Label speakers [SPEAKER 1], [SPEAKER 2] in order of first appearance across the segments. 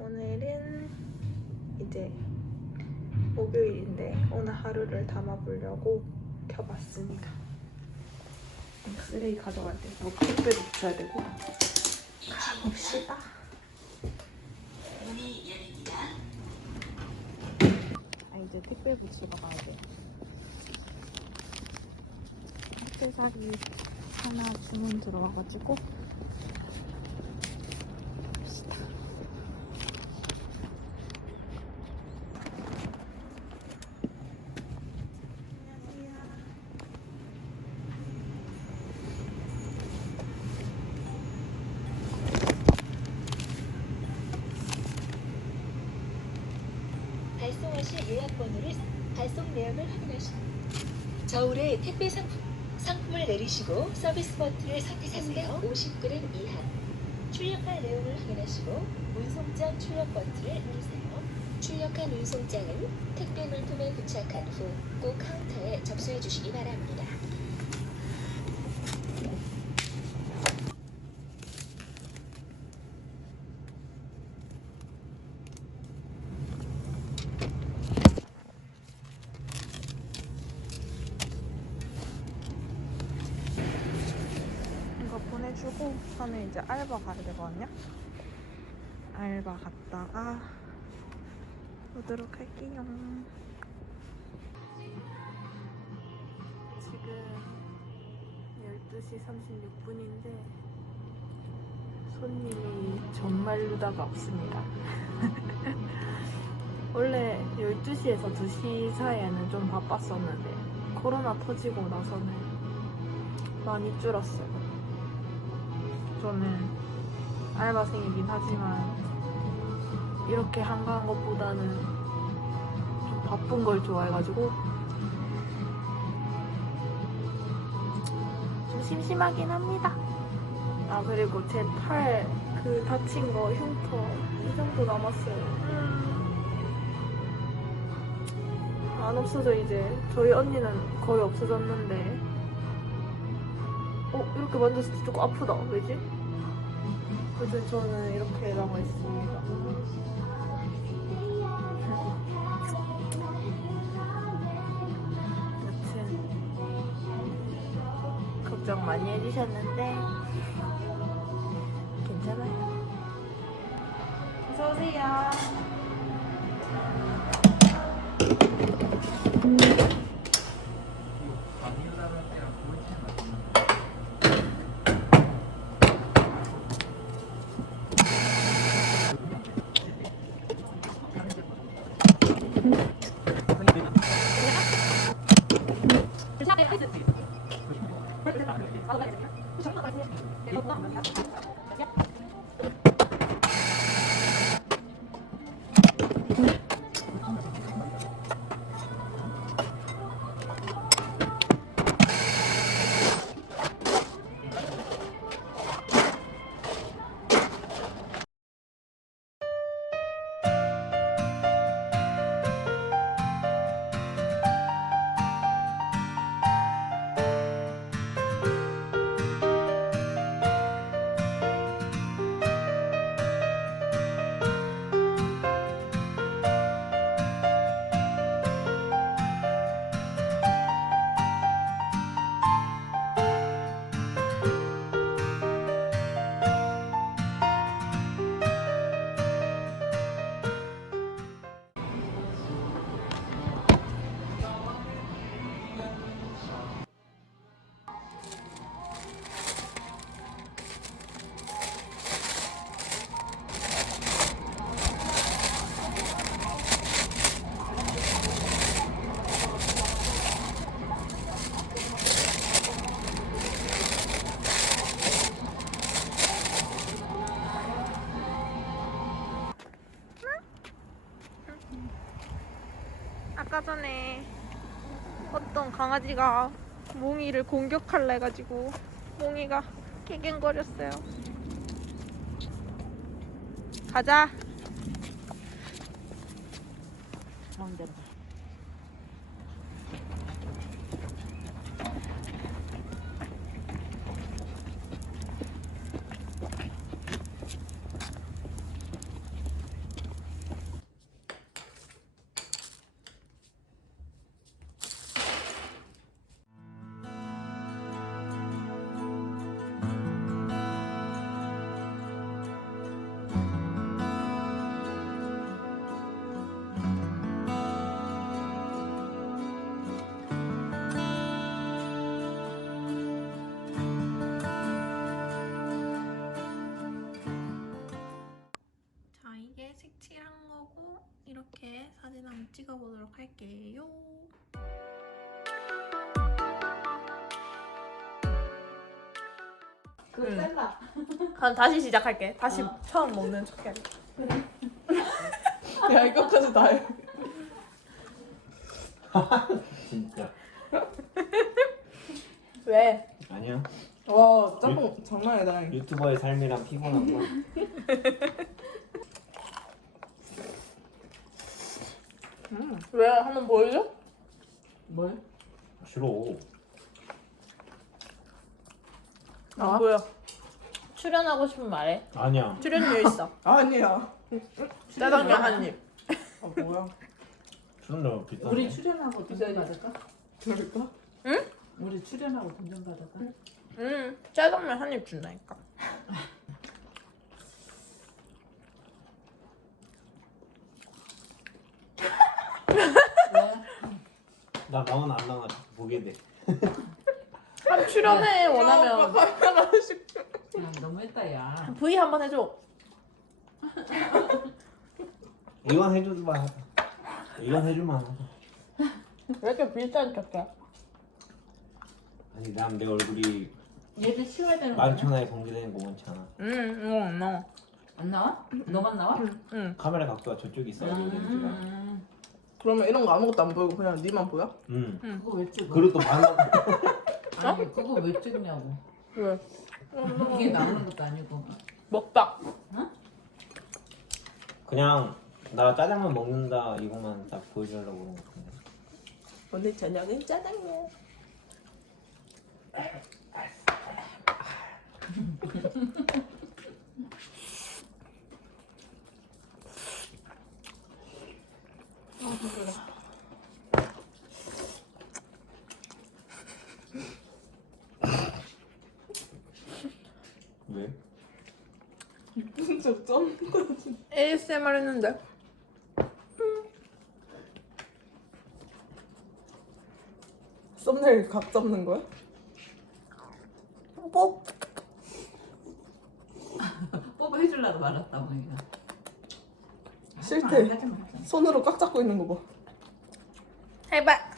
[SPEAKER 1] 오늘은 이제 목요일인데 오늘 하루를 담아보려고 켜봤습니다. 쓰레기 가져갈 때뭐 택배 붙여야 되고 가봅시다. 이제 택배 붙이러 가야 돼. 택배살이 하나 주문 들어가가지고
[SPEAKER 2] 발송하실 예약 번호를 발송 내역을 확인하시고 저울에 택배 상품, 상품을 내리시고 서비스 버튼을 선택하세요. 50g 이하 출력할 내용을 확인하시고 운송장 출력 버튼을 누르세요. 출력한 운송장은 택배 물품에 부착한 후 꼭 카운터에 접수해 주시기 바랍니다.
[SPEAKER 1] 이거 보내주고 저는 이제 알바 가야 되거든요. 알바 갔다가 오도록 할게요. 지금 12시 36분인데 손님이 정말 루다가 없습니다. 원래 12시에서 2시 사이에는 좀 바빴었는데 코로나 터지고 나서는 많이 줄었어요. 저는 알바생이긴 하지만 이렇게 한가한 것보다는 좀 바쁜 걸 좋아해가지고 좀 심심하긴 합니다. 아 그리고 제 팔 그 다친 거 흉터 이 정도 남았어요. 음. 안 없어져 이제 저희 언니는 거의 없어졌는데 어 이렇게 만졌을 때 조금 아프다 왜지? 그래서 저는 이렇게 남아 있습니다. 여튼 걱정 많이 해주셨는데 괜찮아요. 어서 오세요. 강아지가 몽이를 공격할래 가지고 몽이가 개갱거렸어요. 가자.
[SPEAKER 3] 가운데로
[SPEAKER 1] 찍어보도록 할게요.
[SPEAKER 3] 그거
[SPEAKER 1] 응.
[SPEAKER 3] 잘라.
[SPEAKER 1] 그럼 다시 시작할게. 다시
[SPEAKER 3] 어.
[SPEAKER 1] 처음 먹는 척 해야 돼.
[SPEAKER 4] 야 이거까지 다 해.
[SPEAKER 5] 진짜
[SPEAKER 1] 왜?
[SPEAKER 5] 아니야
[SPEAKER 4] 와 짬뽕 장난 아니다.
[SPEAKER 5] 유튜버의 삶이란 피곤한 거
[SPEAKER 1] 왜? 한번 보여줘?
[SPEAKER 3] 뭘?
[SPEAKER 5] 싫어
[SPEAKER 1] 안 보여. 출연하고 싶으면 말해.
[SPEAKER 5] 아니야
[SPEAKER 1] 출연료 있어.
[SPEAKER 4] 아니야.
[SPEAKER 1] 짜장면 한 입.
[SPEAKER 4] 아 뭐야?
[SPEAKER 5] 좀더 비싸네
[SPEAKER 3] 우리 출연하고 돈좀 받을까?
[SPEAKER 4] 그럴까?
[SPEAKER 3] 우리 출연하고 돈좀 받을까?
[SPEAKER 1] 응. 짜장면 한 입 준다니까.
[SPEAKER 5] 나 나오나 안 나오나 보게 돼
[SPEAKER 1] 한 출연해 원하면.
[SPEAKER 4] 아.
[SPEAKER 3] 야, 너무했다 야.
[SPEAKER 1] V 한번 해줘.
[SPEAKER 5] 이건 해줘도 봐 이건 해주면 하자
[SPEAKER 1] 왜 이렇게 비싼 척해?
[SPEAKER 5] 아니 난 내 얼굴이
[SPEAKER 3] 얘들 치워야 되는 거야?
[SPEAKER 5] 만천하에 공개되는 거 많잖아
[SPEAKER 1] 응, 이거 안 나와.
[SPEAKER 3] 안 나와? 너만 나와?
[SPEAKER 1] 응.
[SPEAKER 5] 카메라 각도가 저쪽에 있어 렌즈가
[SPEAKER 3] 음,
[SPEAKER 4] 그러면 이런 거 아무것도 안 보이고 그냥 니만 보여?
[SPEAKER 5] 응
[SPEAKER 3] 그거 왜 찍어?
[SPEAKER 5] 또 반응
[SPEAKER 3] 아니 그거 왜 찍냐고.
[SPEAKER 1] 왜?
[SPEAKER 3] 이게 나오는 것도 아니고.
[SPEAKER 1] 먹방.
[SPEAKER 5] 그냥 나 짜장면 먹는다 이것만 딱 보여주려고 그런 거 같은데
[SPEAKER 4] 오늘 저녁은 짜장면.
[SPEAKER 5] 왜?
[SPEAKER 4] 무슨 적점?
[SPEAKER 1] ASMR 했는데.
[SPEAKER 4] 썸네일 각 잡는 거야?
[SPEAKER 1] 뽀.
[SPEAKER 3] 뽀뽀 해주려고 말았다 보니까.
[SPEAKER 4] 싫대.
[SPEAKER 3] 마.
[SPEAKER 4] 손으로 꽉 잡고 있는 거 봐.
[SPEAKER 1] 해봐.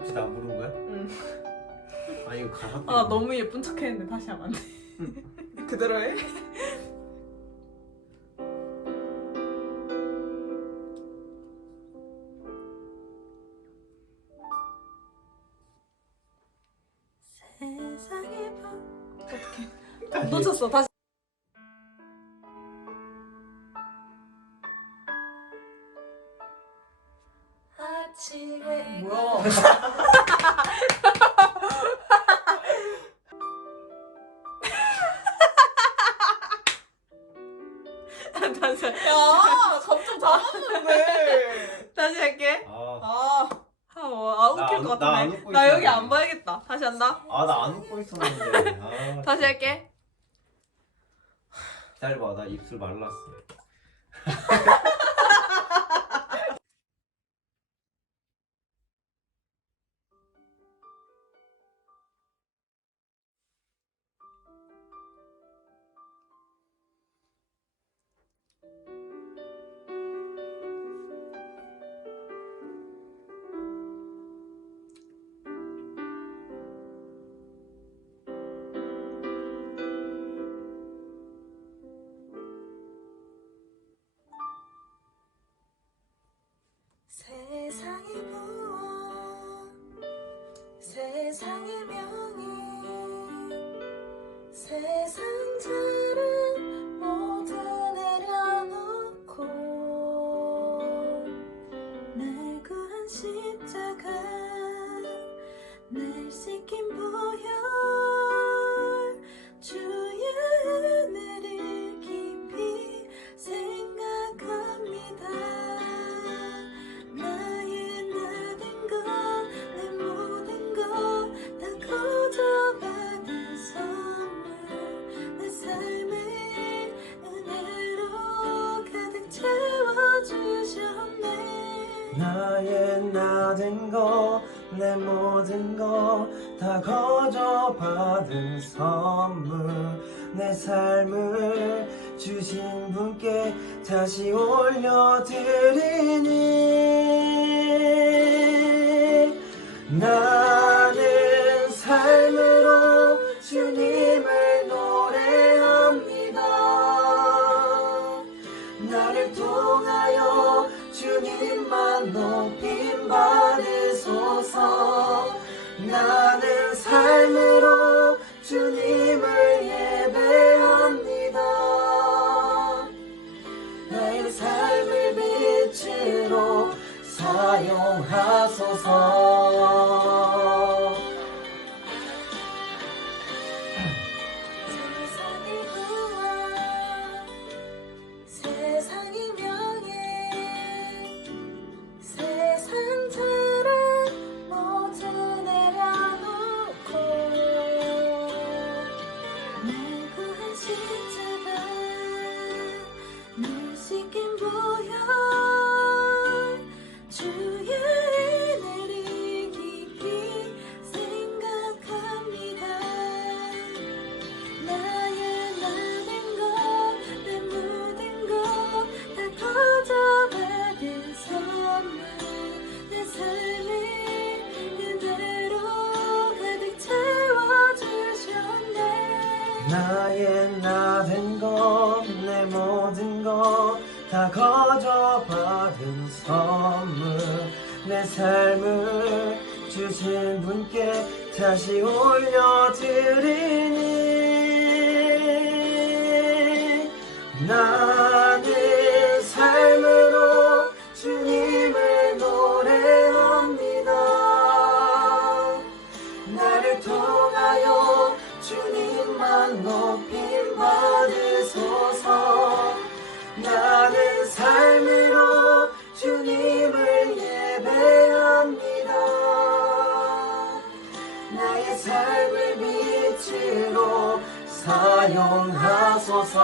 [SPEAKER 5] 혹시 나 부른 거야?
[SPEAKER 4] 응.
[SPEAKER 5] 아니 이거 가사
[SPEAKER 4] 아 너무 예쁜 척했는데 다시 하면 안 돼. 그대로 해.
[SPEAKER 1] 세상에.
[SPEAKER 5] 다시
[SPEAKER 4] 놓쳤어. 다시.
[SPEAKER 5] 안
[SPEAKER 1] 봐야겠다. 다시 한다.
[SPEAKER 5] 아 나 안 웃고 있었는데 아,
[SPEAKER 1] 다시 할게.
[SPEAKER 5] 기다려봐 나 입술 말랐어
[SPEAKER 1] 나의 나된
[SPEAKER 6] 거 내 모든 거 다 거저 받은 선물. 내 삶을 주신 분께 다시 올려드리니. 나
[SPEAKER 1] 선물 내 삶을
[SPEAKER 6] 주신 분께 다시 올려드리니 나는 삶으로 주님을 노래합니다. 나를 통하여 주님만 높임 받으소서. 삶으로 나의 삶을 빛으로 사용하소서.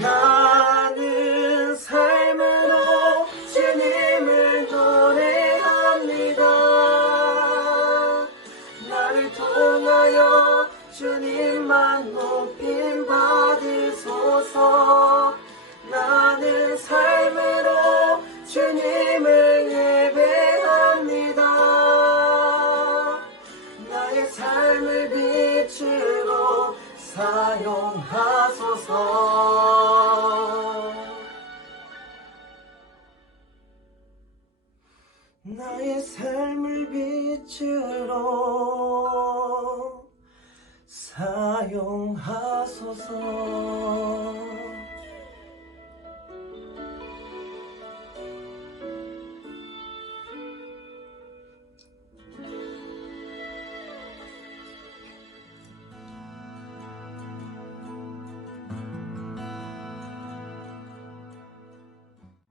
[SPEAKER 6] 나는 삶으로 주님을 노래합니다. 나를 통하여 주님만 높임 받으소서 주님을 예배합니다. 나의 삶을 빛으로 사용하소서. 나의 삶을 빛으로 사용하소서